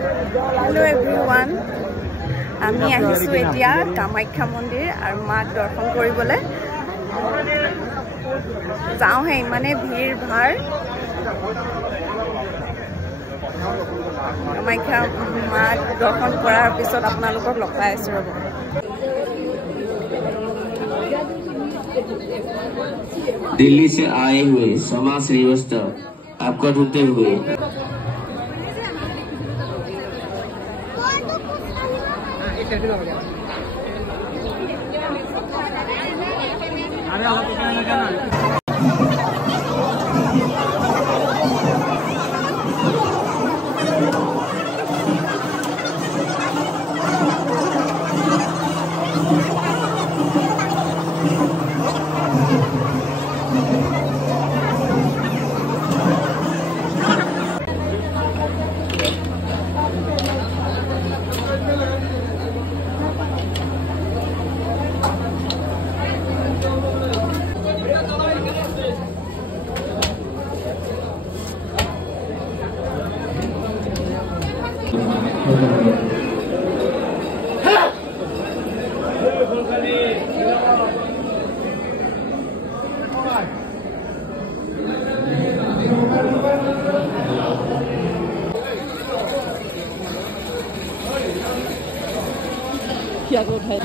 Hello everyone. আমি আহিছো এতিয়া কামাখ্যা মন্দিৰ আৰু মাক দৰ্শন কৰিবলৈ যাওঁ হে ইমানে ভিৰ ভাৰ কামাখ্যা মাক দৰ্শন কৰাৰ পিছত আপোনালোকক লগ পাই আছো ৰব दिल्ली से आए हुए समा श्रीवास्तव आपका ढूंढते हुए क्या को उठाए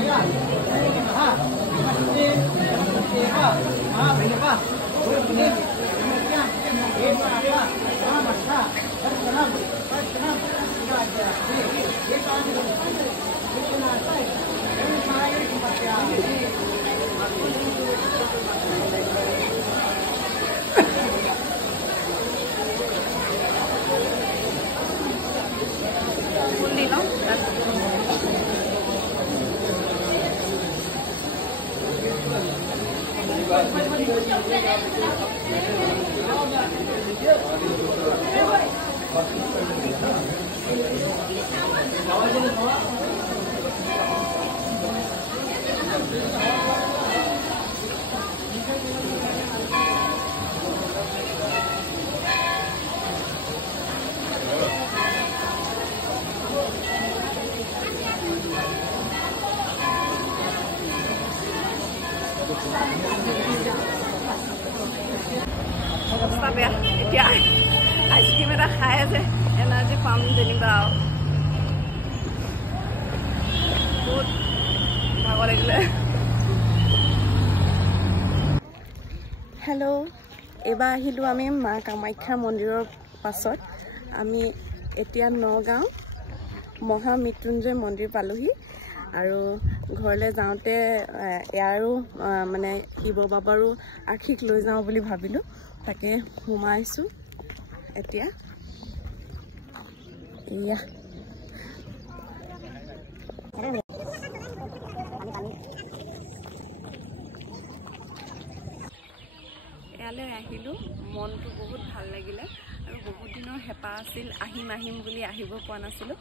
অৱস্থা বেয়া এতিয়া আইচক্ৰীম এটা খাই আছে এনাৰ্জি পাম যেনিবা বহুত ভাগৰ লাগিলে হেল্ল' এইবাৰ আহিলোঁ আমি মা কামাখ্যা মন্দিৰৰ পাছত আমি এতিয়া নগাঁও মহামৃত্যুঞ্জয় মন্দিৰ পালোহি আৰু ঘৰলৈ যাওঁতে ইয়াৰো মানে শিৱ বাবাৰো আশীষ লৈ যাওঁ বুলি ভাবিলোঁ তাকে সোমাইছোঁ এতিয়া এয়া ইয়ালৈ আহিলোঁ মনটো বহুত ভাল লাগিলে আৰু বহুত দিনৰ হেঁপাহ আছিল আহিম বুলি আহিব পৰা নাছিলোঁ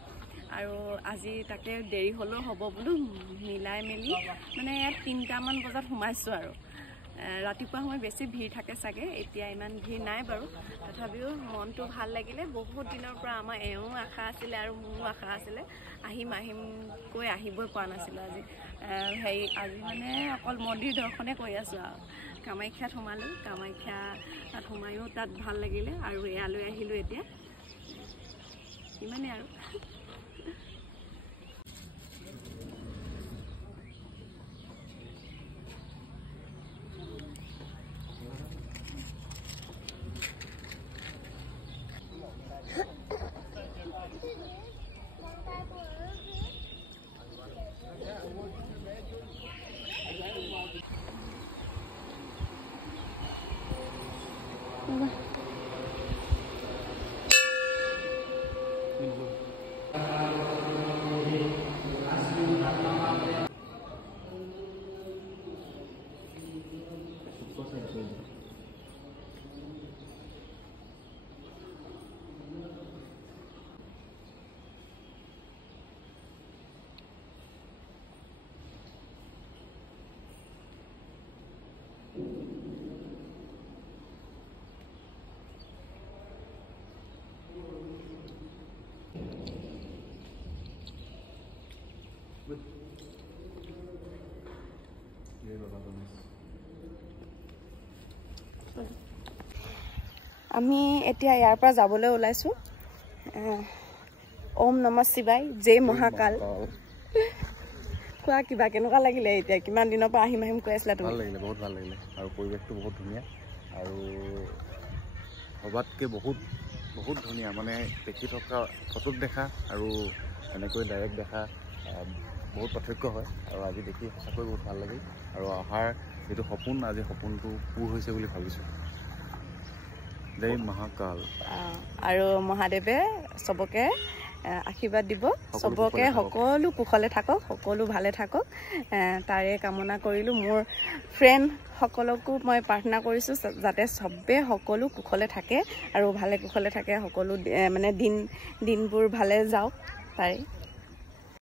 আৰু আজি তাকে দেৰি হ'লেও হ'ব বোলো মিলাই মেলি মানে ইয়াত 3টামান বজাত সোমাইছোঁ আৰু ৰাতিপুৱা সময় বেছি ভিৰ থাকে চাগে এতিয়া ইমান ভিৰ নাই বাৰু তথাপিও মনটো ভাল লাগিলে বহুত দিনৰ পৰা আমাৰ এওঁ আশা আছিলে আৰু মোৰো আশা আছিলে আহিম কৈ আহিবই পৰা নাছিলোঁ আজি আজি মানে অকল মন্দিৰ দৰ্শনে কৰি আছোঁ আৰু কামাখ্যাত সোমালোঁ কামাখ্যাত সোমায়ো তাত ভাল লাগিলে আৰু ইয়ালৈ আহিলোঁ এতিয়া ইমানেই আৰু আমি এতিয়া ইয়াৰ পৰা যাবলৈ ওলাইছোঁ। ওম নমঃ শিৱায়, জয় মহাকাল। কোৱা কিবা কেনেকুৱা লাগিলে এতিয়া? কিমান দিনৰ পৰা আহিম আহিম কৈ আছিলা তুমি? ভাল লাগিলে, বহুত ভাল লাগিলে, আৰু পৰিৱেশটো বহুত ধুনীয়া, আৰু সবাতকৈ বহুত বহুত ধুনীয়া। মানে দেখি থকা ফটোত দেখা আৰু এনেকৈ ডাইৰেক্ট দেখা বহুত পাৰ্থক্য হয়, আৰু আজি দেখি সঁচাকৈ বহুত ভাল লাগিল, আৰু অহাৰ যিটো সপোন, আজি সপোনটো পূৰ হৈছে বুলি ভাবিছোঁ। জয় মহাকাল। আৰু মহাদেৱে চবকে আশীৰ্বাদ দিব, চবকে সকলো কুশলে থাকক, সকলো ভালে থাকক, তাৰে কামনা কৰিলোঁ। মোৰ ফ্ৰেণ্ডসকলকো মই প্ৰাৰ্থনা কৰিছোঁ যাতে চবে সকলো কুশলে থাকে আৰু ভালে কুশলে থাকে, সকলো মানে দিনবোৰ ভালে যাওক তাৰে।